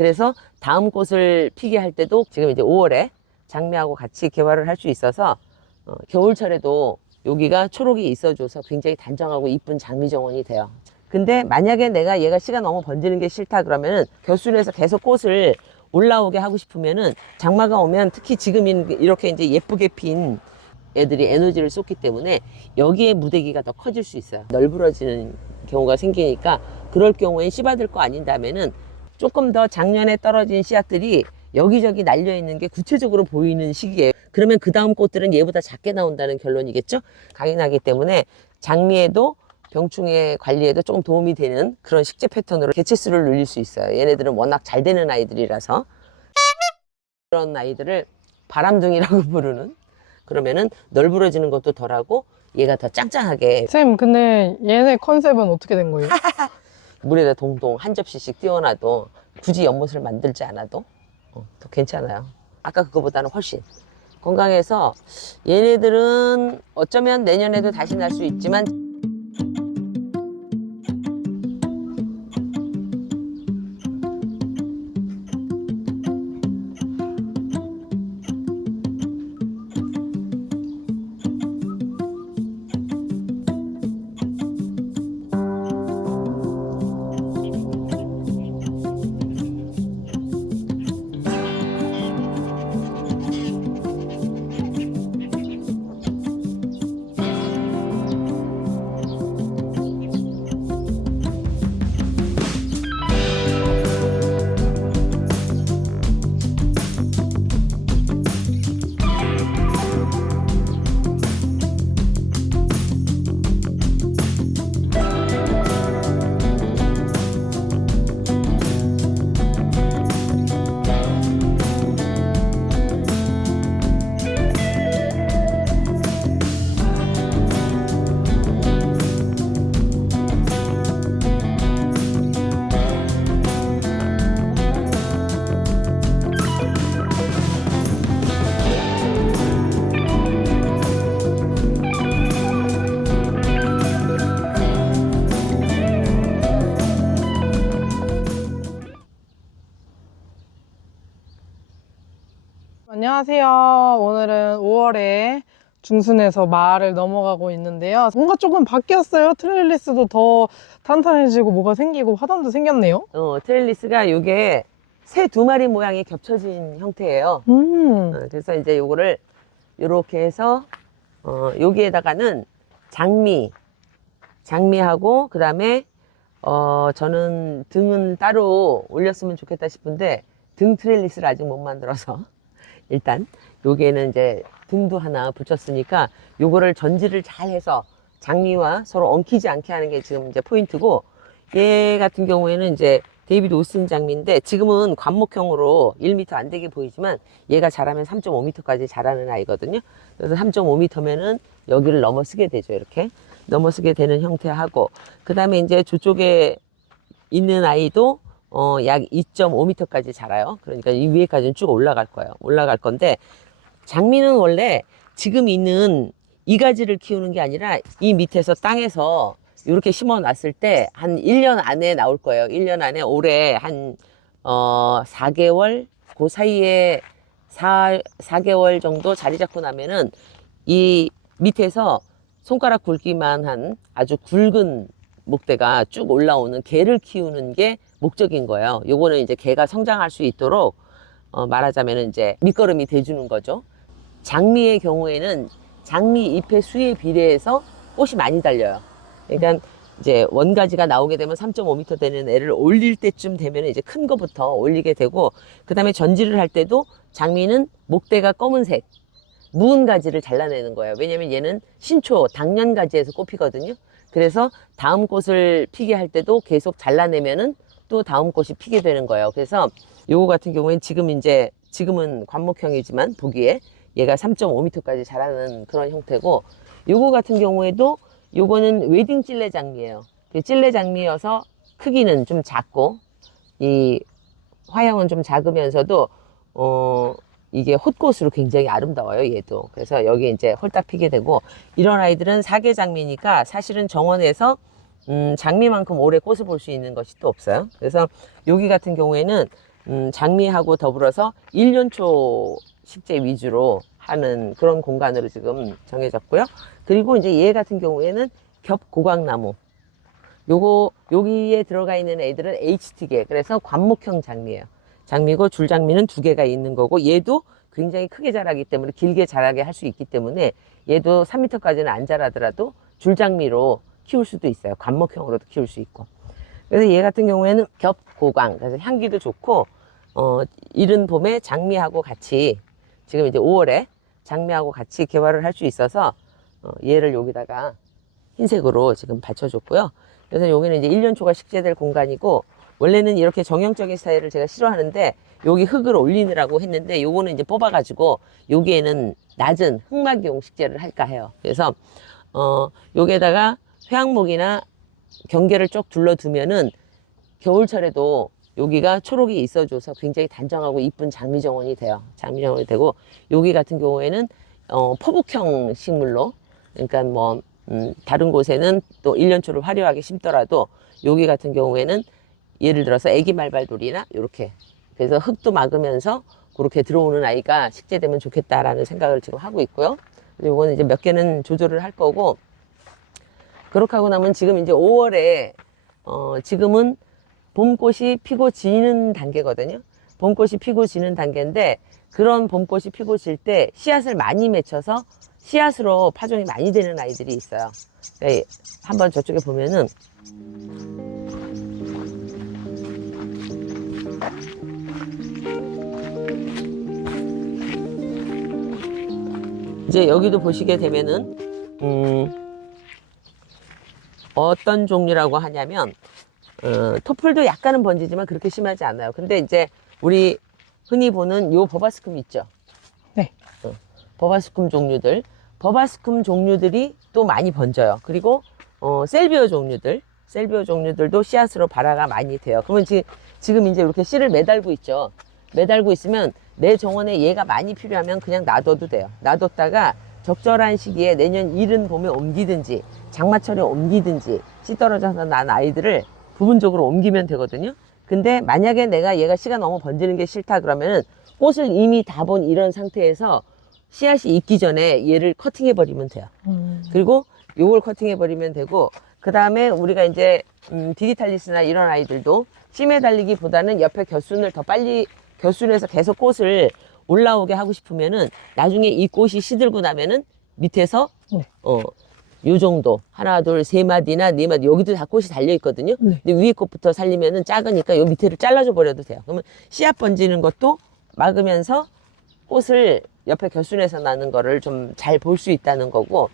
그래서 다음 꽃을 피게 할 때도 지금 이제 5월에 장미하고 같이 개화를 할 수 있어서 겨울철에도 여기가 초록이 있어줘서 굉장히 단정하고 이쁜 장미 정원이 돼요. 근데 만약에 내가 얘가 씨가 너무 번지는 게 싫다 그러면은 겨순에서 계속 꽃을 올라오게 하고 싶으면은 장마가 오면 특히 지금 이렇게 이제 예쁘게 핀 애들이 에너지를 쏟기 때문에 여기에 무대기가 더 커질 수 있어요. 널브러지는 경우가 생기니까 그럴 경우엔 씨 받을 거 아닌다면은 조금 더 작년에 떨어진 씨앗들이 여기저기 날려 있는 게 구체적으로 보이는 시기예요. 그러면 그 다음 꽃들은 얘보다 작게 나온다는 결론이겠죠? 강인하기 때문에 장미에도 병충해 관리에도 조금 도움이 되는 그런 식재 패턴으로 개체수를 늘릴 수 있어요. 얘네들은 워낙 잘 되는 아이들이라서 그런 아이들을 바람둥이라고 부르는, 그러면은 널브러지는 것도 덜하고 얘가 더 짱짱하게. 쌤, 근데 얘네 컨셉은 어떻게 된 거예요? 물에다 동동 한 접시씩 띄워놔도 굳이 연못을 만들지 않아도 더 괜찮아요. 아까 그거보다는 훨씬 건강해서 얘네들은 어쩌면 내년에도 다시 날 수 있지만 안녕하세요. 오늘은 5월에 중순에서 마을을 넘어가고 있는데요. 뭔가 조금 바뀌었어요. 트렐리스도 더 탄탄해지고 뭐가 생기고 화단도 생겼네요. 트렐리스가 요게 새 두 마리 모양이 겹쳐진 형태예요. 그래서 이제 요거를 요렇게 해서 여기에다가는 장미하고 그 다음에 저는 등은 따로 올렸으면 좋겠다 싶은데 등 트렐리스를 아직 못 만들어서 일단 여기에는 이제 등도 하나 붙였으니까 요거를 전지를 잘 해서 장미와 서로 엉키지 않게 하는 게 지금 이제 포인트고, 얘 같은 경우에는 이제 데이비드 오스틴 장미인데 지금은 관목형으로 1m 안 되게 보이지만 얘가 자라면 3.5m까지 자라는 아이거든요. 그래서 3.5m면은 여기를 넘어서게 되죠. 이렇게 넘어서게 되는 형태하고, 그 다음에 이제 저쪽에 있는 아이도 약 2.5m까지 자라요. 그러니까 이 위에까지는 쭉 올라갈 거예요. 올라갈 건데, 장미는 원래 지금 있는 이 가지를 키우는 게 아니라 이 밑에서 땅에서 이렇게 심어 놨을 때 한 1년 안에 나올 거예요. 1년 안에 올해 한 4개월 그 사이에 4개월 정도 자리 잡고 나면은 이 밑에서 손가락 굵기만 한 아주 굵은 목대가 쭉 올라오는 개를 키우는 게 목적인 거예요. 요거는 이제 개가 성장할 수 있도록 말하자면 이제 밑거름이 돼주는 거죠. 장미의 경우에는 장미 잎의 수에 비례해서 꽃이 많이 달려요. 그러니까 이제 원가지가 나오게 되면 3.5m 되는 애를 올릴 때쯤 되면 이제 큰 거부터 올리게 되고, 그 다음에 전지를 할 때도 장미는 목대가 검은색 무은 가지를 잘라내는 거예요. 왜냐면 얘는 신초 당년 가지에서 꽃피거든요. 그래서 다음 꽃을 피게 할 때도 계속 잘라내면은 또 다음 꽃이 피게 되는 거예요. 그래서 요거 같은 경우에는 지금은 관목형이지만 보기에 얘가 3.5m까지 자라는 그런 형태고, 요거 같은 경우에도 요거는 웨딩 찔레 장미예요. 찔레 장미여서 크기는 좀 작고 이 화형은 좀 작으면서도 이게 헛꽃으로 굉장히 아름다워요, 얘도. 그래서 여기 이제 홀딱 피게 되고, 이런 아이들은 사계 장미니까 사실은 정원에서 장미만큼 오래 꽃을 볼 수 있는 것이 또 없어요. 그래서 여기 같은 경우에는 장미하고 더불어서 일년초 식재 위주로 하는 그런 공간으로 지금 정해졌고요. 그리고 이제 얘 같은 경우에는 겹고강나무. 여기에 들어가 있는 애들은 HT계. 그래서 관목형 장미예요. 장미고 줄장미는 2개가 있는 거고, 얘도 굉장히 크게 자라기 때문에 길게 자라게 할 수 있기 때문에 얘도 3m까지는 안 자라더라도 줄장미로 키울 수도 있어요. 관목형으로도 키울 수 있고. 그래서 얘 같은 경우에는 겹고강. 그래서 향기도 좋고, 이른 봄에 장미하고 같이, 지금 이제 5월에 장미하고 같이 개화를 할 수 있어서, 얘를 여기다가 흰색으로 지금 받쳐줬고요. 그래서 여기는 이제 1년초가 식재될 공간이고, 원래는 이렇게 정형적인 스타일을 제가 싫어하는데, 여기 흙을 올리느라고 했는데, 요거는 이제 뽑아가지고, 여기에는 낮은 흙막이용 식재를 할까 해요. 그래서, 여기에다가 회양목이나 경계를 쭉 둘러두면은, 겨울철에도 여기가 초록이 있어줘서 굉장히 단정하고 이쁜 장미정원이 돼요. 장미정원이 되고, 여기 같은 경우에는, 포복형 식물로, 그러니까 뭐, 다른 곳에는 또 1년초를 화려하게 심더라도, 여기 같은 경우에는 예를 들어서 애기 말발돌이나 이렇게, 그래서 흙도 막으면서 그렇게 들어오는 아이가 식재되면 좋겠다라는 생각을 지금 하고 있고요. 그리고 이거는 이제 몇 개는 조절을 할 거고, 그렇게 하고 나면 지금 이제 5월에, 지금은 봄꽃이 피고 지는 단계거든요. 봄꽃이 피고 지는 단계인데, 그런 봄꽃이 피고 질 때 씨앗을 많이 맺혀서 씨앗으로 파종이 많이 되는 아이들이 있어요. 네, 한번 저쪽에 보면은, 이제 여기도 보시게 되면은, 어떤 종류라고 하냐면, 토플도 약간은 번지지만 그렇게 심하지 않아요. 근데 이제 우리 흔히 보는 요 버바스쿰 있죠? 네. 버바스쿰 종류들이 또 많이 번져요. 그리고, 셀비오 종류들도 씨앗으로 발화가 많이 돼요. 그러면 지금 이제 이렇게 씨를 매달고 있죠? 매달고 있으면 내 정원에 얘가 많이 필요하면 그냥 놔둬도 돼요. 놔뒀다가 적절한 시기에 내년 이른 봄에 옮기든지 장마철에 옮기든지 씨 떨어져서 난 아이들을 부분적으로 옮기면 되거든요. 근데 만약에 내가 얘가 씨가 너무 번지는 게 싫다 그러면은 꽃을 이미 다 본 이런 상태에서 씨앗이 있기 전에 얘를 커팅해 버리면 돼요. 그리고 요걸 커팅해 버리면 되고, 그 다음에 우리가 이제 디디탈리스나 이런 아이들도 씨 매달리기보다는 옆에 겨순에서 계속 꽃을 올라오게 하고 싶으면은 나중에 이 꽃이 시들고 나면은 밑에서 요 정도 하나 둘 세 마디나 네 마디, 여기도 다 꽃이 달려 있거든요. 네. 근데 위에 꽃부터 살리면은 작으니까 요 밑에를 잘라줘 버려도 돼요. 그러면 씨앗 번지는 것도 막으면서 꽃을 옆에 겨순에서 나는 거를 좀 잘 볼 수 있다는 거고,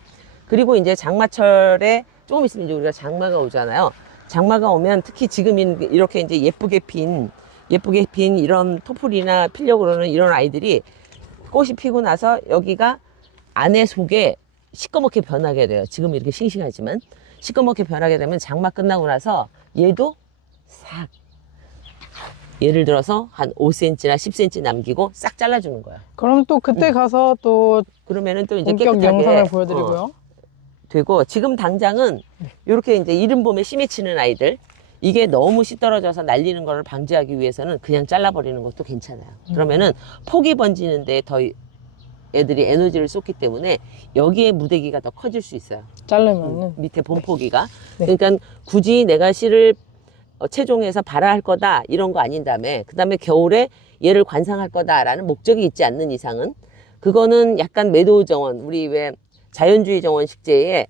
그리고 이제 장마철에 조금 있으면 이제 우리가 장마가 오잖아요. 장마가 오면 특히 지금 이렇게 이제 예쁘게 핀 이런 토플이나 피려고 그러는 이런 아이들이 꽃이 피고 나서 여기가 안에 속에 시꺼멓게 변하게 돼요. 지금 이렇게 싱싱하지만 시꺼멓게 변하게 되면 장마 끝나고 나서 얘도 싹, 예를 들어서 한 5cm나 10cm 남기고 싹 잘라주는 거야. 그럼 또 그때 가서 또 그러면은 또 이제 본격 깨끗하게 영상을 보여드리고요. 되고, 지금 당장은 이렇게 이제 이른 봄에 씨 맺히는 아이들, 이게 너무 씨 떨어져서 날리는 거를 방지하기 위해서는 그냥 잘라버리는 것도 괜찮아요. 그러면은 폭이 번지는데 더 애들이 에너지를 쏟기 때문에 여기에 무대기가 더 커질 수 있어요. 자르면은 밑에 본포기가. 네. 그러니까 굳이 내가 씨를 채종해서 발화할 거다 이런 거 아닌 다음에, 그 다음에 겨울에 얘를 관상할 거다라는 목적이 있지 않는 이상은, 그거는 약간 매도 정원, 우리 왜 자연주의 정원 식재에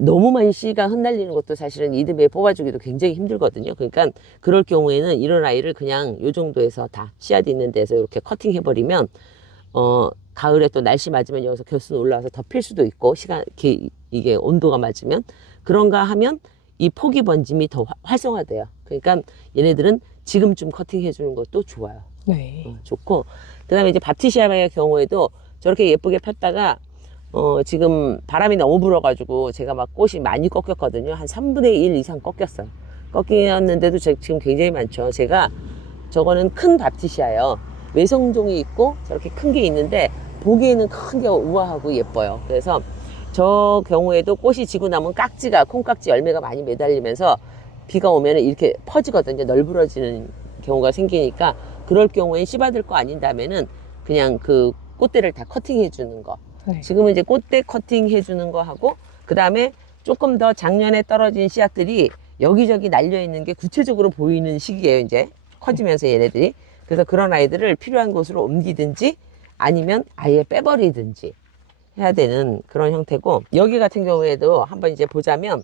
너무 많이 씨가 흩날리는 것도 사실은 이듬해 뽑아주기도 굉장히 힘들거든요. 그러니까 그럴 경우에는 이런 아이를 그냥 요 정도에서 다 씨앗 있는 데서 이렇게 커팅 해버리면, 가을에 또 날씨 맞으면 여기서 겨순 올라와서 더 필 수도 있고, 이게 온도가 맞으면, 그런가 하면 이 폭이 번짐이 더 활성화돼요. 그러니까 얘네들은 지금쯤 커팅 해주는 것도 좋아요. 네. 좋고, 그 다음에 이제 바티시아의 경우에도 저렇게 예쁘게 폈다가, 지금 바람이 너무 불어가지고 제가 막 꽃이 많이 꺾였거든요. 한 3분의 1 이상 꺾였어요. 꺾였는데도 지금 굉장히 많죠. 제가 저거는 큰 바티시아예요. 외성종이 있고 저렇게 큰 게 있는데 보기에는 큰 게 우아하고 예뻐요. 그래서 저 경우에도 꽃이 지고 나면 콩깍지 열매가 많이 매달리면서 비가 오면 이렇게 퍼지거든요. 널브러지는 경우가 생기니까 그럴 경우에 씨받을 거 아닌다면은 그냥 그 꽃대를 다 커팅해 주는 거. 네. 지금은 이제 꽃대 커팅 해주는 거 하고, 그 다음에 조금 더 작년에 떨어진 씨앗들이 여기저기 날려 있는 게 구체적으로 보이는 시기예요, 이제. 커지면서 얘네들이. 그래서 그런 아이들을 필요한 곳으로 옮기든지 아니면 아예 빼버리든지 해야 되는 그런 형태고, 여기 같은 경우에도 한번 이제 보자면,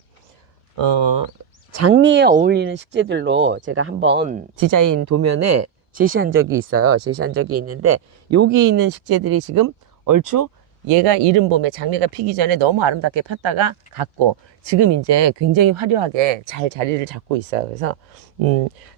장미에 어울리는 식재들로 제가 한번 디자인 도면에 제시한 적이 있어요. 제시한 적이 있는데, 여기 있는 식재들이 지금 얼추 얘가 이른 봄에 장미가 피기 전에 너무 아름답게 폈다가 갔고, 지금 이제 굉장히 화려하게 잘 자리를 잡고 있어요. 그래서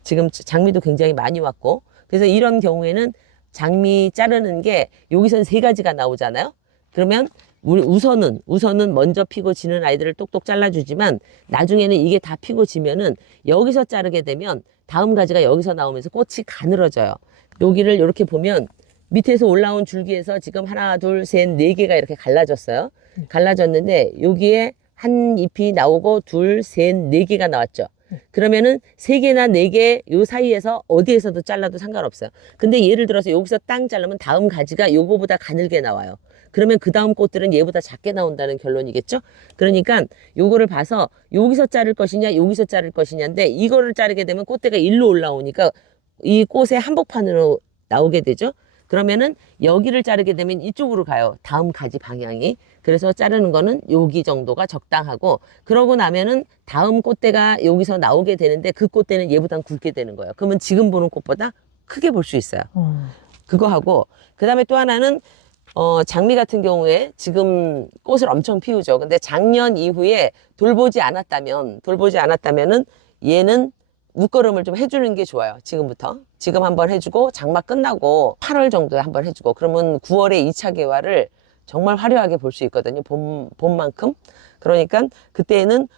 지금 장미도 굉장히 많이 왔고, 그래서 이런 경우에는 장미 자르는 게 여기선 3가지가 나오잖아요. 그러면 우선은 먼저 피고 지는 아이들을 똑똑 잘라주지만, 나중에는 이게 다 피고 지면은 여기서 자르게 되면 다음 가지가 여기서 나오면서 꽃이 가늘어져요. 여기를 이렇게 보면 밑에서 올라온 줄기에서 지금 하나, 둘, 셋, 4개가 이렇게 갈라졌어요. 갈라졌는데 여기에 한 잎이 나오고 둘, 셋, 4개가 나왔죠. 그러면은 3개나 4개 요 사이에서 어디에서도 잘라도 상관없어요. 근데 예를 들어서 여기서 땅 자르면 다음 가지가 요거보다 가늘게 나와요. 그러면 그 다음 꽃들은 얘보다 작게 나온다는 결론이겠죠? 그러니까 요거를 봐서 여기서 자를 것이냐 여기서 자를 것이냐인데, 이거를 자르게 되면 꽃대가 일로 올라오니까 이 꽃의 한복판으로 나오게 되죠. 그러면은 여기를 자르게 되면 이쪽으로 가요, 다음 가지 방향이. 그래서 자르는 거는 여기 정도가 적당하고, 그러고 나면은 다음 꽃대가 여기서 나오게 되는데 그 꽃대는 얘보단 굵게 되는 거예요. 그러면 지금 보는 꽃보다 크게 볼 수 있어요. 그거 하고, 그 다음에 또 하나는 장미 같은 경우에 지금 꽃을 엄청 피우죠. 근데 작년 이후에 돌보지 않았다면은 얘는 묶걸음을 좀 해주는 게 좋아요. 지금부터. 지금 한번 해주고, 장마 끝나고 8월 정도에 한번 해주고, 그러면 9월에 2차 개화를 정말 화려하게 볼 수 있거든요. 봄만큼. 그러니까 그때는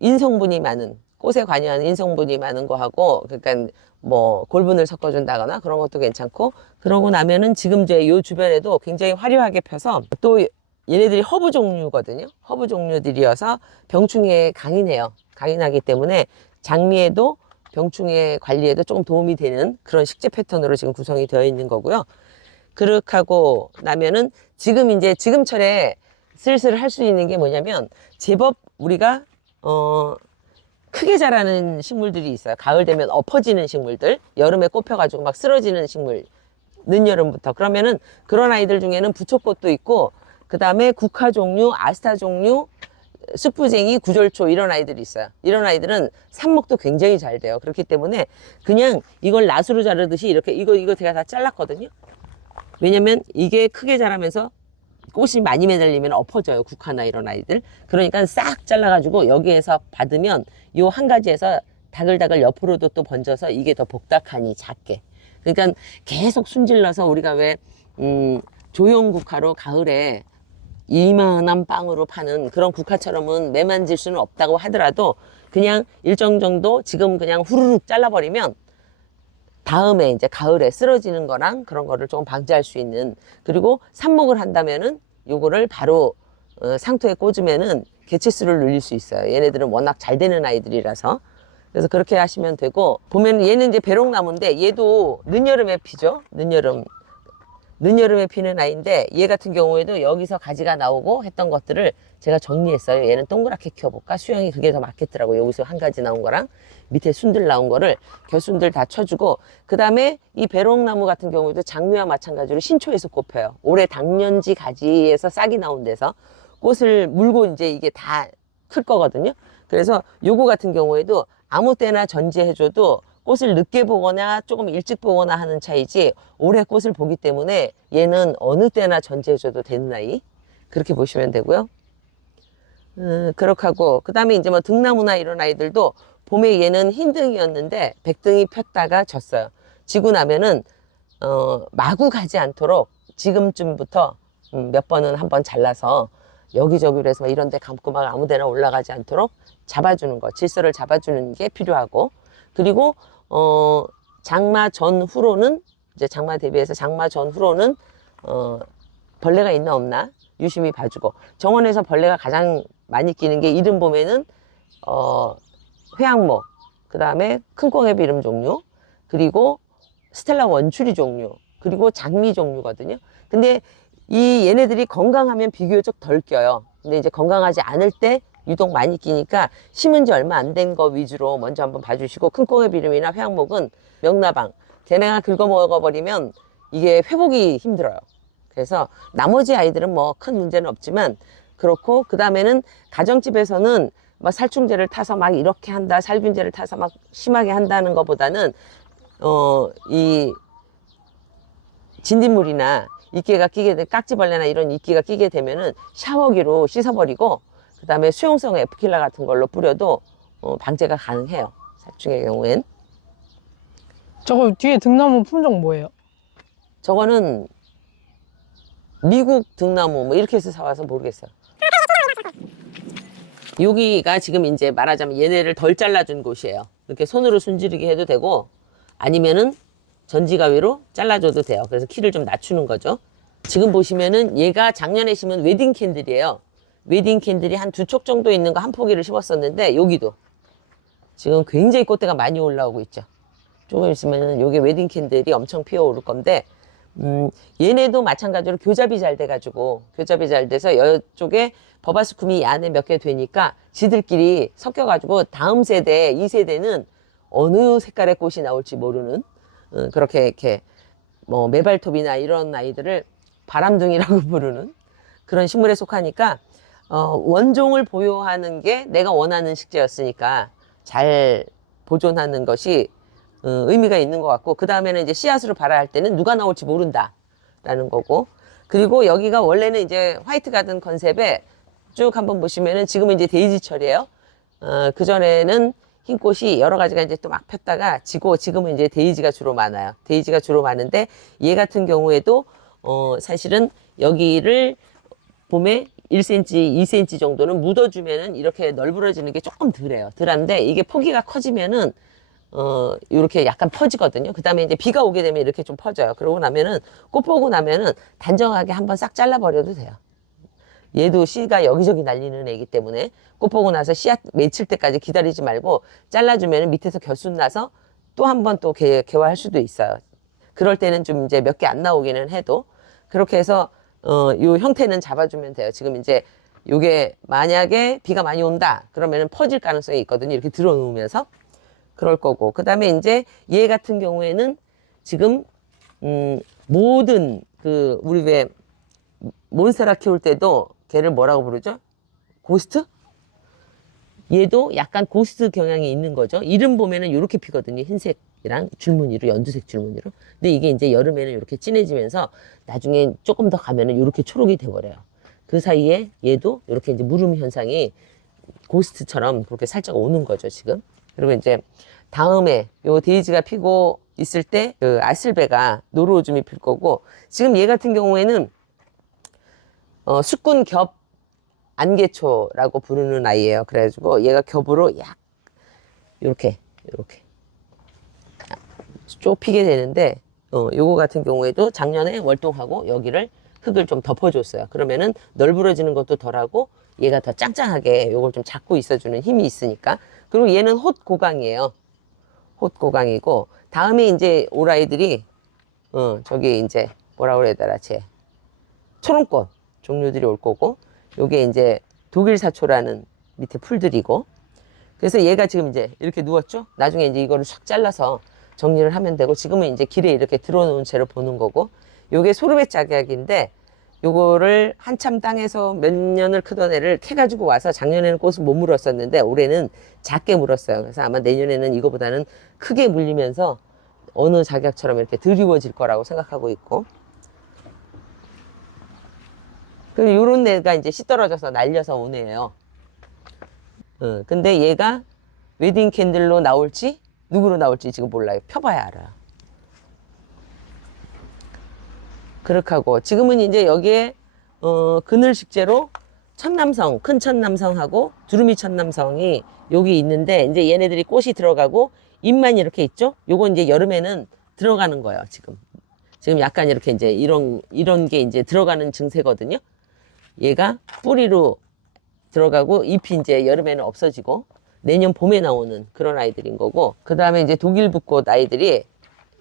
인성분이 많은, 꽃에 관여하는 인성분이 많은 거 하고, 그러니까 뭐 골분을 섞어준다거나 그런 것도 괜찮고, 그러고 나면은 지금 이제 요 주변에도 굉장히 화려하게 펴서, 또 얘네들이 허브 종류거든요. 허브 종류들이어서 병충해에 강인해요. 강인하기 때문에 장미에도 병충해 관리에도 조금 도움이 되는 그런 식재 패턴으로 지금 구성이 되어 있는 거고요. 그렇게 하고 나면은 지금철에 슬슬 할 수 있는 게 뭐냐면, 제법 우리가 크게 자라는 식물들이 있어요. 가을 되면 엎어지는 식물들, 여름에 꽃 펴가지고 막 쓰러지는 식물, 늦여름부터. 그러면은 그런 아이들 중에는 부초꽃도 있고, 그 다음에 국화 종류, 아스타 종류, 숯부쟁이, 구절초, 이런 아이들이 있어요. 이런 아이들은 삽목도 굉장히 잘 돼요. 그렇기 때문에 그냥 이걸 낫으로 자르듯이 이렇게, 이거 제가 다 잘랐거든요. 왜냐면 이게 크게 자라면서 꽃이 많이 매달리면 엎어져요, 국화나 이런 아이들. 그러니까 싹 잘라가지고 여기에서 받으면 요 한 가지에서 다글다글 옆으로도 또 번져서 이게 더 복닥하니 작게. 그러니까 계속 순질러서 우리가 왜 조용 국화로 가을에 이만한 빵으로 파는 그런 국화처럼은 매만질 수는 없다고 하더라도, 그냥 일정 정도 지금 그냥 후루룩 잘라버리면 다음에 이제 가을에 쓰러지는 거랑 그런 거를 조금 방지할 수 있는, 그리고 삽목을 한다면은 요거를 바로 상토에 꽂으면은 개체수를 늘릴 수 있어요. 얘네들은 워낙 잘 되는 아이들이라서. 그래서 그렇게 하시면 되고, 보면 얘는 이제 배롱나무인데 얘도 늦여름에 피죠. 늦여름에 피는 아이인데, 얘 같은 경우에도 여기서 가지가 나오고 했던 것들을 제가 정리했어요. 얘는 동그랗게 키워볼까? 수영이 그게 더 맞겠더라고요. 여기서 한 가지 나온 거랑 밑에 순들 나온 거를 겨순들 다 쳐주고, 그 다음에 이 배롱나무 같은 경우에도 장미와 마찬가지로 신초에서 꽃 펴요. 올해 당년지 가지에서 싹이 나온 데서 꽃을 물고 이제 이게 다 클 거거든요. 그래서 요거 같은 경우에도 아무 때나 전지해줘도 꽃을 늦게 보거나 조금 일찍 보거나 하는 차이지, 올해 꽃을 보기 때문에 얘는 어느 때나 전지해줘도 되는 아이, 그렇게 보시면 되고요. 그렇게 하고, 그 다음에 이제 뭐 등나무나 이런 아이들도 봄에 얘는 흰등이었는데 백등이 폈다가 졌어요. 지고 나면은 마구 가지 않도록 지금쯤부터 몇 번은 한번 잘라서 여기저기로 해서 이런 데 감고 막 아무 데나 올라가지 않도록 잡아주는 거, 질서를 잡아주는 게 필요하고, 그리고 장마 전후로는, 이제 장마 대비해서 장마 전후로는 벌레가 있나 없나 유심히 봐주고, 정원에서 벌레가 가장 많이 끼는 게 이른 봄에는 회양목, 그 다음에 큰꽁의 비름 종류, 그리고 스텔라 원추리 종류, 그리고 장미 종류거든요. 근데 이 얘네들이 건강하면 비교적 덜 껴요. 근데 이제 건강하지 않을 때 유독 많이 끼니까 심은 지 얼마 안 된 거 위주로 먼저 한번 봐주시고, 큰꽁의 비름이나 회양목은 명나방, 걔네가 긁어 먹어버리면 이게 회복이 힘들어요. 그래서 나머지 아이들은 뭐 큰 문제는 없지만 그렇고, 그 다음에는 가정집에서는 막 살충제를 타서 막 이렇게 한다, 살균제를 타서 막 심하게 한다는 것보다는 이 진딧물이나 이끼가 끼게 돼, 깍지벌레나 이런 이끼가 끼게 되면은 샤워기로 씻어버리고, 그 다음에 수용성 에프킬라 같은 걸로 뿌려도 방제가 가능해요. 살충의 경우엔. 저거 뒤에 등나무 품종 뭐예요? 저거는 미국 등나무 뭐 이렇게 해서 사와서 모르겠어요. 여기가 지금 이제 말하자면 얘네를 덜 잘라준 곳이에요. 이렇게 손으로 순지르게 해도 되고, 아니면은 전지가위로 잘라줘도 돼요. 그래서 키를 좀 낮추는 거죠. 지금 보시면은 얘가 작년에 심은 웨딩 캔들이에요. 웨딩 캔들이 한 2촉 정도 있는 거 한 포기를 심었었는데, 여기도 지금 굉장히 꽃대가 많이 올라오고 있죠. 조금 있으면은 요게 웨딩 캔들이 엄청 피어오를 건데, 얘네도 마찬가지로 교잡이 잘 돼가지고, 교잡이 잘 돼서 이쪽에 버바스쿰이 이 안에 몇 개 되니까 지들끼리 섞여가지고 다음 세대, 2세대는 어느 색깔의 꽃이 나올지 모르는, 그렇게 이렇게 뭐 메발톱이나 이런 아이들을 바람둥이라고 부르는 그런 식물에 속하니까, 원종을 보유하는 게 내가 원하는 식재였으니까 잘 보존하는 것이 의미가 있는 것 같고, 그 다음에는 이제 씨앗으로 발화할 때는 누가 나올지 모른다 라는 거고, 그리고 여기가 원래는 이제 화이트 가든 컨셉에 쭉 한번 보시면은 지금은 이제 데이지철이에요. 그전에는 흰 꽃이 여러 가지가 이제 또 막 폈다가 지고, 지금은 이제 데이지가 주로 많아요. 데이지가 주로 많은데, 얘 같은 경우에도 사실은 여기를 봄에 1cm, 2cm 정도는 묻어주면은 이렇게 널브러지는 게 조금 덜해요. 덜한데 이게 포기가 커지면은 이렇게 약간 퍼지거든요. 그 다음에 이제 비가 오게 되면 이렇게 좀 퍼져요. 그러고 나면은, 꽃 보고 나면은 단정하게 한번 싹 잘라버려도 돼요. 얘도 씨가 여기저기 날리는 애기 때문에 꽃 보고 나서 씨앗 맺힐 때까지 기다리지 말고 잘라주면 밑에서 결순 나서 또 한 번 또 개화할 수도 있어요. 그럴 때는 좀 이제 몇 개 안 나오기는 해도, 그렇게 해서 요 형태는 잡아주면 돼요. 지금 이제 요게 만약에 비가 많이 온다 그러면은 퍼질 가능성이 있거든요. 이렇게 들어 놓으면서 그럴 거고, 그 다음에 이제 얘 같은 경우에는 지금 모든 그 우리 왜 몬스테라 키울 때도 걔를 뭐라고 부르죠? 고스트? 얘도 약간 고스트 경향이 있는 거죠. 이름 보면은 이렇게 피거든요. 흰색이랑 줄무늬로, 연두색 줄무늬로. 근데 이게 이제 여름에는 이렇게 진해지면서 나중에 조금 더 가면은 이렇게 초록이 돼버려요. 그 사이에 얘도 이렇게 이제 무름 현상이 고스트처럼 그렇게 살짝 오는 거죠, 지금. 그리고 이제 다음에 요 데이지가 피고 있을 때 그 아슬베가 노루오줌이 필 거고, 지금 얘 같은 경우에는 수꾼 겹 안개초라고 부르는 아이예요. 그래가지고 얘가 겹으로 약 요렇게 쭉 피게 되는데, 요거 같은 경우에도 작년에 월동하고 여기를 흙을 좀 덮어줬어요. 그러면은 널브러지는 것도 덜하고 얘가 더 짱짱하게 요걸 좀 잡고 있어주는 힘이 있으니까. 그리고 얘는 홑고강이에요. 홑고강이고, 다음에 이제 올 아이들이 저기 이제 뭐라 그래야 되나, 초롱꽃 종류들이 올 거고, 요게 이제 독일사초라는 밑에 풀들이고, 그래서 얘가 지금 이제 이렇게 누웠죠? 나중에 이제 이거를 싹 잘라서 정리를 하면 되고, 지금은 이제 길에 이렇게 들어놓은 채로 보는 거고, 요게 소르베 짝약인데, 요거를 한참 땅에서 몇 년을 크던 애를 캐가지고 와서 작년에는 꽃을 못 물었었는데 올해는 작게 물었어요. 그래서 아마 내년에는 이거보다는 크게 물리면서 어느 작약처럼 이렇게 드리워질 거라고 생각하고 있고, 그리고 요런 애가 이제 씨 떨어져서 날려서 온 애예요. 근데 얘가 웨딩 캔들로 나올지 누구로 나올지 지금 몰라요. 펴봐야 알아요. 그렇게 하고, 지금은 이제 여기에 그늘 식재로 천남성, 큰 천남성하고 두루미 천남성이 여기 있는데, 이제 얘네들이 꽃이 들어가고 잎만 이렇게 있죠? 요거 이제 여름에는 들어가는 거예요. 지금 약간 이렇게 이제 이런 게 이제 들어가는 증세거든요. 얘가 뿌리로 들어가고 잎이 이제 여름에는 없어지고 내년 봄에 나오는 그런 아이들인 거고, 그 다음에 이제 독일붓꽃 아이들이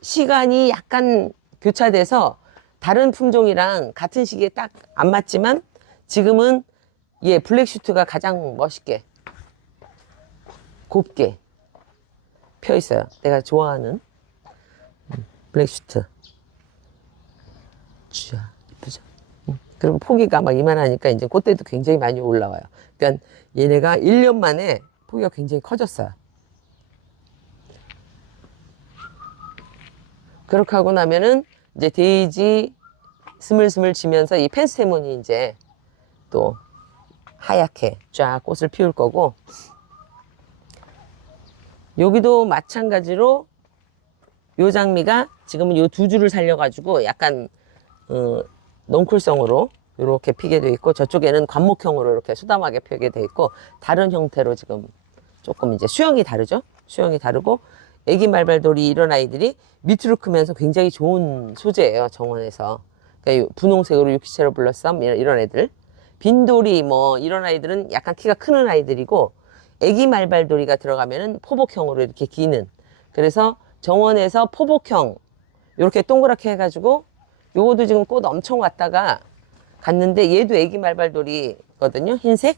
시간이 약간 교차돼서 다른 품종이랑 같은 시기에 딱 안 맞지만 지금은 예, 블랙슈트가 가장 멋있게 곱게 펴 있어요. 내가 좋아하는 블랙슈트. 쥐야, 이쁘죠? 그리고 포기가 막 이만하니까 이제 그때도 굉장히 많이 올라와요. 그러니까 얘네가 1년 만에 포기가 굉장히 커졌어요. 그렇게 하고 나면은 이제 데이지 스물스물 지면서 이 펜스테몬이 이제 또 하얗게 쫙 꽃을 피울 거고, 여기도 마찬가지로 요 장미가 지금은 요 두 줄을 살려가지고 약간 넝쿨성으로 이렇게 피게 돼 있고, 저쪽에는 관목형으로 이렇게 수담하게 피게 돼 있고, 다른 형태로 지금 조금 이제 수영이 다르죠. 수영이 다르고, 애기 말발돌이 이런 아이들이 밑으로 크면서 굉장히 좋은 소재예요, 정원에서. 그러니까 분홍색으로 유키체로 블러썸 이런 애들, 빈돌이 뭐 이런 아이들은 약간 키가 크는 아이들이고, 애기 말발돌이가 들어가면은 포복형으로 이렇게 기는, 그래서 정원에서 포복형 이렇게 동그랗게 해가지고, 요것도 지금 꽃 엄청 왔다가 갔는데, 얘도 애기 말발돌이거든요, 흰색.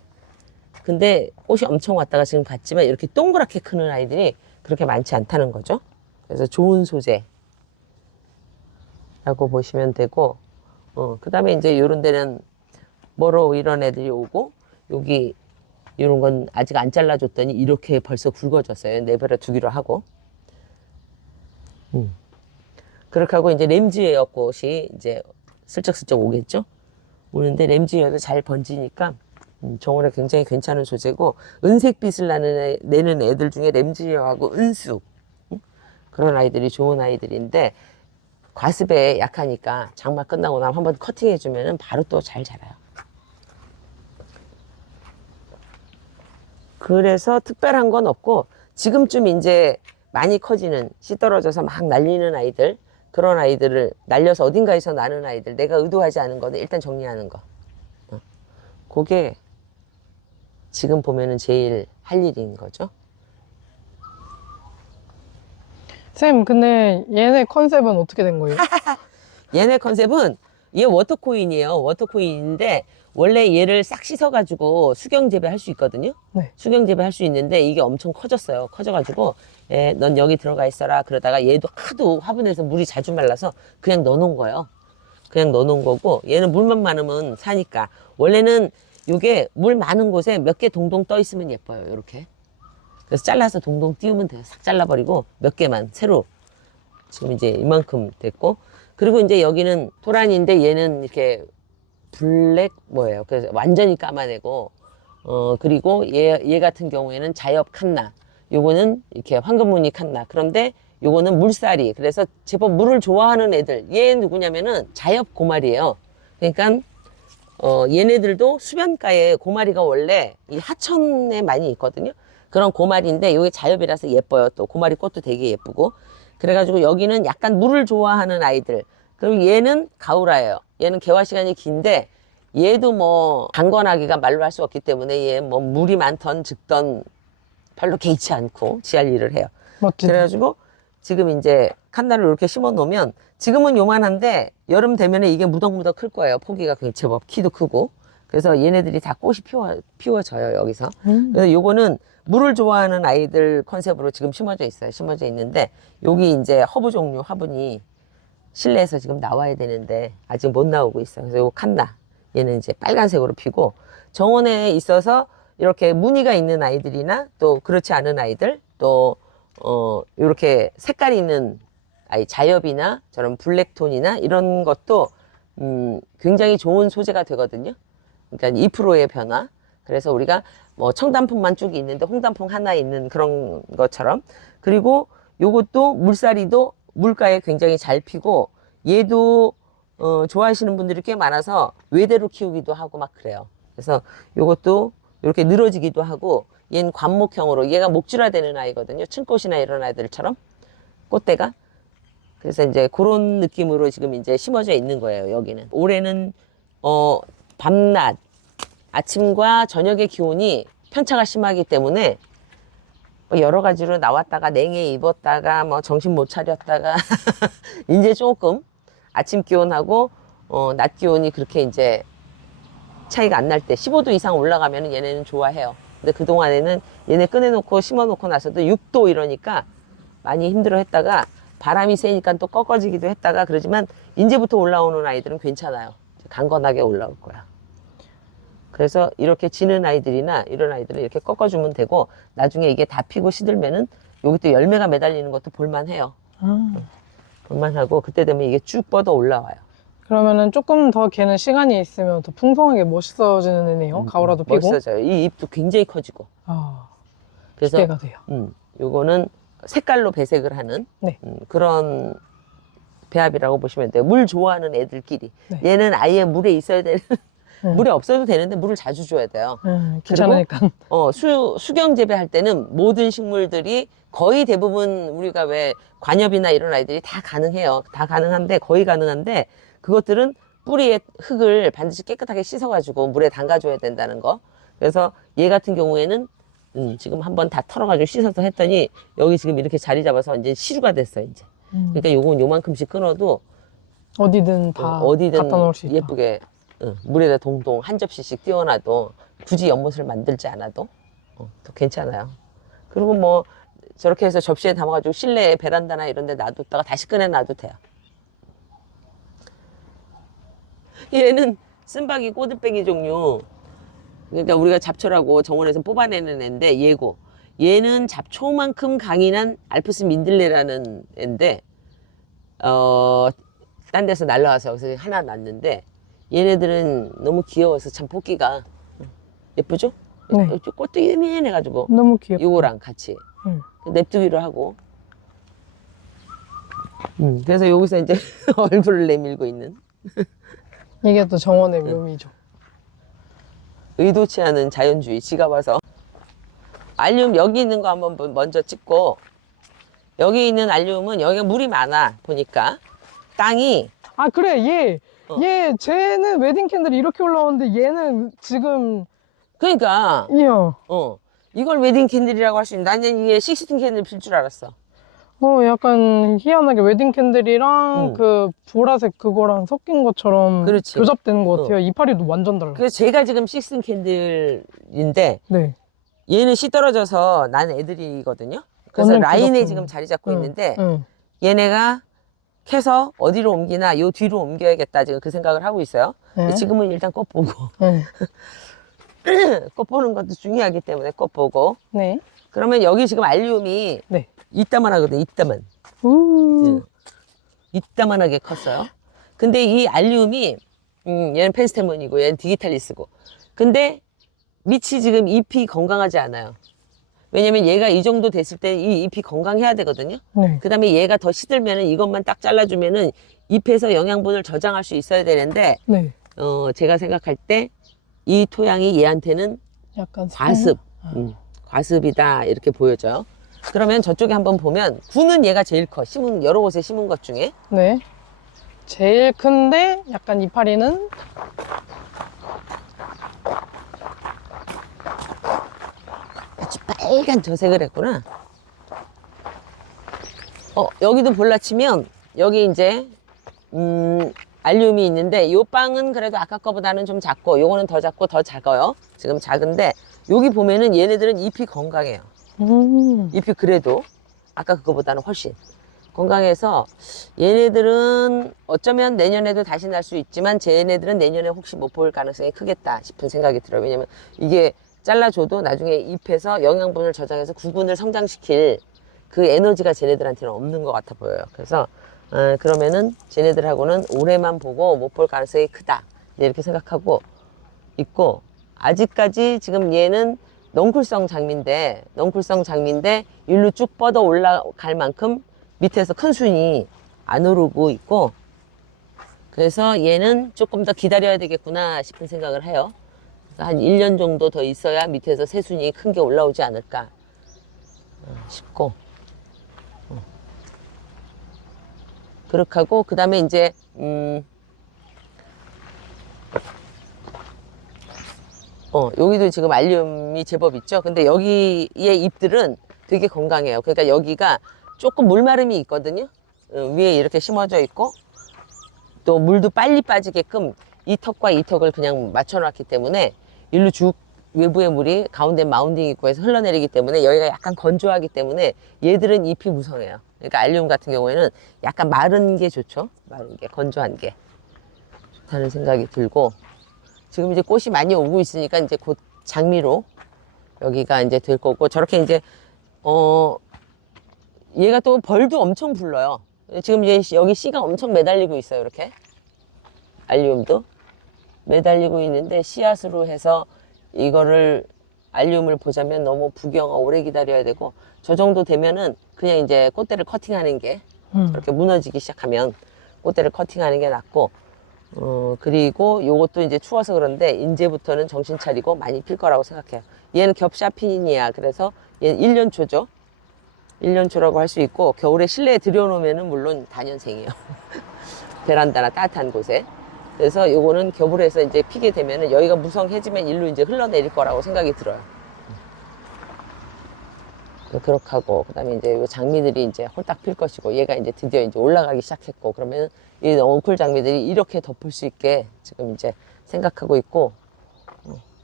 근데 꽃이 엄청 왔다가 지금 갔지만 이렇게 동그랗게 크는 아이들이 그렇게 많지 않다는 거죠. 그래서 좋은 소재라고 보시면 되고, 그 다음에 이제 요런 데는 뭐로 이런 애들이 오고, 여기 이런 건 아직 안 잘라줬더니 이렇게 벌써 굵어졌어요. 내버려 두기로 하고. 그렇게 하고 이제 램지웨어 꽃이 이제 슬쩍슬쩍 오겠죠. 오는데 램지웨어도 잘 번지니까 정원에 굉장히 괜찮은 소재고, 은색빛을 내는 애들 중에 램지웨어하고 은숙, 그런 아이들이 좋은 아이들인데, 과습에 약하니까 장마 끝나고 나면 한번 커팅해주면 바로 또 잘 자라요. 그래서 특별한 건 없고, 지금쯤 이제 많이 커지는, 씨 떨어져서 막 날리는 아이들, 그런 아이들을 날려서 어딘가에서 나는 아이들, 내가 의도하지 않은 거는 일단 정리하는 거. 그게 지금 보면은 제일 할 일인 거죠. 쌤, 근데 얘네 컨셉은 어떻게 된 거예요? 얘네 컨셉은, 얘 워터코인이에요. 워터코인인데, 원래 얘를 싹 씻어가지고 수경 재배할 수 있거든요. 네. 수경 재배할 수 있는데, 이게 엄청 커졌어요. 커져가지고, 넌 여기 들어가 있어라. 그러다가 얘도 하도 화분에서 물이 자주 말라서 그냥 넣어놓은 거예요. 그냥 넣어놓은 거고, 얘는 물만 많으면 사니까. 원래는 요게 물 많은 곳에 몇 개 동동 떠 있으면 예뻐요. 이렇게. 그래서 잘라서 동동 띄우면 돼요. 싹 잘라버리고 몇 개만 새로. 지금 이제 이만큼 됐고, 그리고 이제 여기는 토란인데 얘는 이렇게 블랙 뭐예요. 그래서 완전히 까마내고, 그리고 얘 같은 경우에는 자엽 칸나. 요거는 이렇게 황금무늬 칸나. 그런데 요거는 물살이. 그래서 제법 물을 좋아하는 애들. 얘 누구냐면은 자엽 고마리예요. 그러니까 얘네들도 수변가에 고마리가 원래 이 하천에 많이 있거든요. 그런 고마리인데 이게 자엽이라서 예뻐요. 또 고마리 꽃도 되게 예쁘고. 그래가지고 여기는 약간 물을 좋아하는 아이들. 그리고 얘는 가우라예요. 얘는 개화 시간이 긴데, 얘도 뭐 강건하기가 말로 할 수 없기 때문에 얘 뭐 물이 많던 적던 별로 개의치 않고 지할 일을 해요. 멋지다. 그래가지고 지금 이제 칸나를 이렇게 심어 놓으면, 지금은 요만한데 여름 되면은 이게 무덕무덕 클 거예요. 포기가 제법 키도 크고. 그래서 얘네들이 다 꽃이 피워져요, 여기서. 그래서 요거는 물을 좋아하는 아이들 컨셉으로 지금 심어져 있어요. 심어져 있는데, 여기 이제 허브 종류 화분이 실내에서 지금 나와야 되는데 아직 못 나오고 있어요. 그래서 요 칸나, 얘는 이제 빨간색으로 피고, 정원에 있어서 이렇게 무늬가 있는 아이들이나 또 그렇지 않은 아이들, 또 이렇게 색깔이 있는 아이, 자엽이나 저런 블랙톤이나 이런 것도 굉장히 좋은 소재가 되거든요. 그러니까 2%의 변화. 그래서 우리가 뭐 청단풍만 쭉 있는데 홍단풍 하나 있는 그런 것처럼. 그리고 요것도 물살이도 물가에 굉장히 잘 피고, 얘도 좋아하시는 분들이 꽤 많아서 외대로 키우기도 하고 막 그래요. 그래서 요것도 이렇게 늘어지기도 하고, 얘는 관목형으로, 얘가 목줄화되는 아이거든요. 층꽃이나 이런 아이들처럼 꽃대가. 그래서 이제 그런 느낌으로 지금 이제 심어져 있는 거예요. 여기는 올해는 밤낮 아침과 저녁의 기온이 편차가 심하기 때문에 뭐 여러 가지로 나왔다가 냉해 입었다가 뭐 정신 못 차렸다가 이제 조금 아침 기온하고 낮 기온이 그렇게 이제 차이가 안 날 때 15도 이상 올라가면 얘네는 좋아해요. 근데 그동안에는 얘네 꺼내놓고 심어놓고 나서도 6도 이러니까 많이 힘들어 했다가 바람이 세니까 또 꺾어지기도 했다가 그러지만 이제부터 올라오는 아이들은 괜찮아요. 강건하게 올라올 거야. 그래서 이렇게 지는 아이들이나 이런 아이들은 이렇게 꺾어주면 되고 나중에 이게 다 피고 시들면은 여기 또 열매가 매달리는 것도 볼만해요. 볼만하고 그때 되면 이게 쭉 뻗어 올라와요. 그러면은 조금 더 걔는 시간이 있으면 더 풍성하게 멋있어지는 애네요. 가오라도 피고. 멋있어져요. 이 잎도 굉장히 커지고. 아, 그래서 기대가 돼요. 요거는 색깔로 배색을 하는 네. 그런 배합이라고 보시면 돼요. 물 좋아하는 애들끼리. 네. 얘는 아예 물에 있어야 되는 물에 없어도 되는데 물을 자주 줘야 돼요. 귀찮으니까. 수경 재배할 때는 모든 식물들이 거의 대부분 우리가 왜 관엽이나 이런 아이들이 다 가능해요. 다 가능한데 거의 가능한데 그것들은 뿌리의 흙을 반드시 깨끗하게 씻어가지고 물에 담가줘야 된다는 거. 그래서 얘 같은 경우에는 지금 한번 다 털어가지고 씻어서 했더니 여기 지금 이렇게 자리 잡아서 이제 시루가 됐어 이제. 그러니까 요건 요만큼씩 끊어도 어디든 다 어디든 갖다 놓을 수 있다. 예쁘게 물에다 동동 한 접시씩 띄워놔도 굳이 연못을 만들지 않아도 더 괜찮아요. 그리고 뭐 저렇게 해서 접시에 담아가지고 실내에 베란다나 이런 데 놔뒀다가 다시 꺼내 놔도 돼요. 얘는 쓴바귀 꼬들빼기 종류. 그러니까 우리가 잡초라고 정원에서 뽑아내는 애인데 얘고 얘는 잡초만큼 강인한 알프스 민들레라는 애인데 딴 데서 날라와서 여기서 하나 낳는데 얘네들은 너무 귀여워서 참 뽑기가 예쁘죠? 네. 꽃도 예민해가지고 너무 귀엽고. 요거랑 같이 냅두기로 하고 그래서 여기서 이제 얼굴을 내밀고 있는 이게 또 정원의 묘미죠. 의도치 않은 자연주의. 지가 와서 알륨 여기 있는 거 한번 먼저 찍고 여기 있는 알륨은 여기가 물이 많아 보니까 땅이 아, 그래, 얘 쟤는 웨딩 캔들이 이렇게 올라오는데 얘는 지금 그러니까 이야. 이걸 웨딩 캔들이라고 할 수 있는데 나는 이게 식스틴 캔들 필 줄 알았어. 약간 희한하게 웨딩 캔들이랑 그 보라색 그거랑 섞인 것처럼 그렇지. 교잡되는 것 같아요. 이파리도 완전 달라. 그래서 제가 지금 식스틴 캔들인데 네. 얘는 씨 떨어져서 난 애들이거든요. 그래서 완전 라인에 교잡되네. 지금 자리 잡고 있는데 응. 얘네가 캐서 어디로 옮기나 요 뒤로 옮겨야겠다 지금 그 생각을 하고 있어요. 근데 네. 지금은 일단 꽃 보고 응. 꽃 보는 것도 중요하기 때문에 꽃 보고 네. 그러면 여기 지금 알륨이 네. 이따만 하거든요. 이따만. 우. 이따만하게 컸어요. 근데 이 알륨이 얘는 펜스테몬이고 얘는 디기탈리스고 근데 밑이 지금 잎이 건강하지 않아요. 왜냐면 얘가 이 정도 됐을 때 이 잎이 건강해야 되거든요. 네. 그 다음에 얘가 더 시들면은 이것만 딱 잘라주면은 잎에서 영양분을 저장할 수 있어야 되는데 네. 제가 생각할 때 이 토양이 얘한테는 약간 과습, 과습이다 이렇게 보여져요. 그러면 저쪽에 한번 보면 구는 얘가 제일 커. 심은 여러 곳에 심은 것 중에. 네. 제일 큰데 약간 이파리는 아주 빨간 저색을 했구나. 여기도 볼라치면 여기 이제 알륨이 있는데 요 빵은 그래도 아까 거보다는 좀 작고 요거는 더 작고 더 작아요. 지금 작은데 여기 보면은 얘네들은 잎이 건강해요. 잎이 그래도 아까 그거보다는 훨씬 건강해서 얘네들은 어쩌면 내년에도 다시 날 수 있지만 쟤네들은 내년에 혹시 못 볼 가능성이 크겠다 싶은 생각이 들어요. 왜냐면 이게 잘라줘도 나중에 잎에서 영양분을 저장해서 구근을 성장시킬 그 에너지가 쟤네들한테는 없는 것 같아 보여요. 그래서 그러면은 쟤네들하고는 올해만 보고 못 볼 가능성이 크다 이렇게 생각하고 있고 아직까지 지금 얘는 넝쿨성 장미인데 일로 쭉 뻗어 올라갈 만큼 밑에서 큰 순이 안 오르고 있고 그래서 얘는 조금 더 기다려야 되겠구나 싶은 생각을 해요. 그러니까 한 1년 정도 더 있어야 밑에서 새순이 큰 게 올라오지 않을까 싶고 그렇게 하고 그 다음에 이제 여기도 지금 알륨이 제법 있죠. 근데 여기의 잎들은 되게 건강해요. 그러니까 여기가 조금 물마름이 있거든요. 위에 이렇게 심어져 있고 또 물도 빨리 빠지게끔 이 턱과 이 턱을 그냥 맞춰놨기 때문에 일로 쭉 외부의 물이 가운데 마운딩 입구에서 흘러내리기 때문에 여기가 약간 건조하기 때문에 얘들은 잎이 무성해요. 그러니까 알리움 같은 경우에는 약간 마른 게 좋죠. 마른 게, 건조한 게 좋다는 생각이 들고, 지금 이제 꽃이 많이 오고 있으니까 이제 곧 장미로 여기가 이제 될 거고, 저렇게 이제 얘가 또 벌도 엄청 불러요. 지금 이제 여기 씨가 엄청 매달리고 있어요. 이렇게 알리움도 매달리고 있는데, 씨앗으로 해서 이거를 알리움을 보자면 너무 부경화 오래 기다려야 되고, 저 정도 되면은 그냥 이제 꽃대를 커팅하는 게, 이렇게 무너지기 시작하면 꽃대를 커팅하는 게 낫고, 그리고 요것도 이제 추워서 그런데 이제부터는 정신 차리고 많이 필 거라고 생각해요. 얘는 겹샤핀이야. 그래서 얘는 1년초죠. 1년초라고 할 수 있고, 겨울에 실내에 들여놓으면은 물론 다년생이에요. 베란다나 따뜻한 곳에. 그래서 요거는 겹을해서 이제 피게 되면은 여기가 무성해지면 일로 이제 흘러내릴 거라고 생각이 들어요. 그렇게 하고, 그 다음에 이제 요 장미들이 이제 홀딱 필 것이고, 얘가 이제 드디어 이제 올라가기 시작했고, 그러면 이 엉쿨 장미들이 이렇게 덮을 수 있게 지금 이제 생각하고 있고,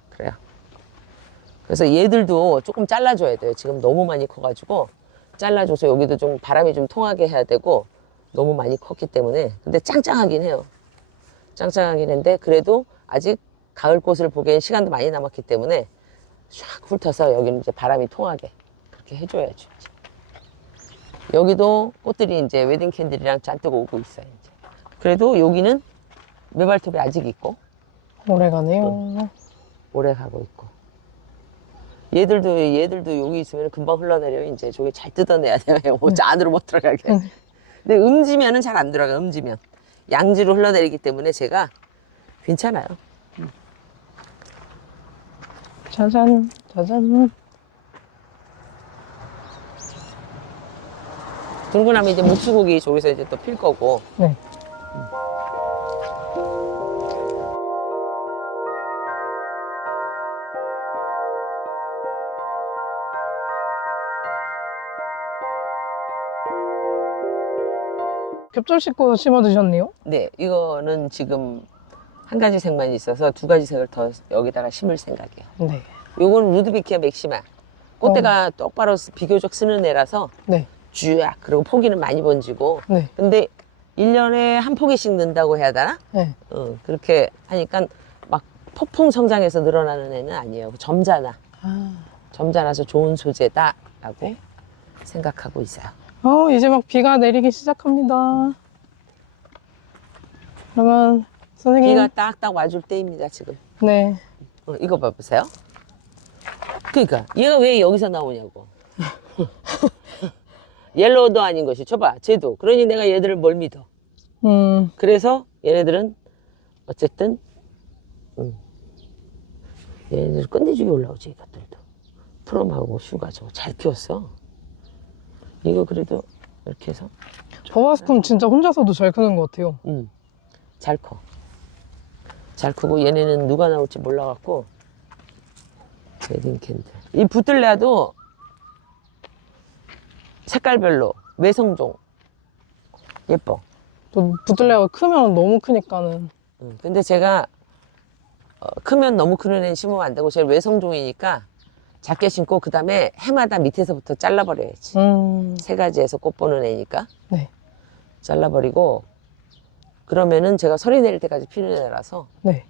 그래요. 그래서 얘들도 조금 잘라줘야 돼요. 지금 너무 많이 커가지고, 잘라줘서 여기도 좀 바람이 좀 통하게 해야 되고, 너무 많이 컸기 때문에. 근데 짱짱하긴 해요. 짱짱하긴 했는데, 그래도 아직 가을 꽃을 보기엔 시간도 많이 남았기 때문에 샥 훑어서 여기는 이제 바람이 통하게 그렇게 해줘야죠. 여기도 꽃들이 이제 웨딩 캔들이랑 잔뜩 오고 있어요. 이제. 그래도 여기는 메발톱이 아직 있고, 오래 가네요. 오래 가고 있고. 얘들도 여기 있으면 금방 흘러내려요. 이제 저기 잘 뜯어내야 돼요. 뭐 안으로 못 들어가게. 근데 음지면은 잘 안 들어가요. 음지면. 양지로 흘러내리기 때문에 제가 괜찮아요. 짜잔, 짜잔. 그러고 나면 이제 목수고기 저기서 이제 또 필 거고. 네. 겹절 싣고 심어 두셨네요? 네, 이거는 지금 한 가지 색만 있어서 두 가지 색을 더 여기다가 심을 생각이에요. 네. 요거는 루드비키아 맥시마. 꽃대가 똑바로 비교적 쓰는 애라서 네. 쥐악, 그리고 포기는 많이 번지고. 네. 근데 1년에 한 포기씩 는다고 해야 되나? 네. 그렇게 하니까 막 폭풍 성장해서 늘어나는 애는 아니에요. 점잖아. 점잖아서 좋은 소재다라고 생각하고 있어요. 이제 막 비가 내리기 시작합니다. 그러면 선생님. 비가 딱딱 와줄 때입니다, 지금. 네. 이거 봐보세요. 그러니까 얘가 왜 여기서 나오냐고. 옐로우도 아닌 것이. 줘봐, 쟤도. 그러니 내가 얘들을 뭘 믿어. 그래서 얘네들은 어쨌든 얘네들 끝내주게 올라오지. 이것들도 프롬하고 슈가 저거 잘 키웠어. 이거 그래도 이렇게 해서 버바스품 진짜 혼자서도 잘 크는 것 같아요. 잘 커. 잘 크고 얘네는 누가 나올지 몰라갖고. 웨딩 캔들. 이 붙들레아도 색깔별로 외성종 예뻐. 또 붙들레가 크면 너무 크니까는. 근데 제가 크면 너무 크는 애는 심으면 안 되고 제가 외성종이니까 작게 심고 그 다음에 해마다 밑에서부터 잘라버려야지. 세 가지에서 꽃 보는 애니까. 네. 잘라버리고 그러면은 제가 설이 내릴 때까지 피는 애라서 네.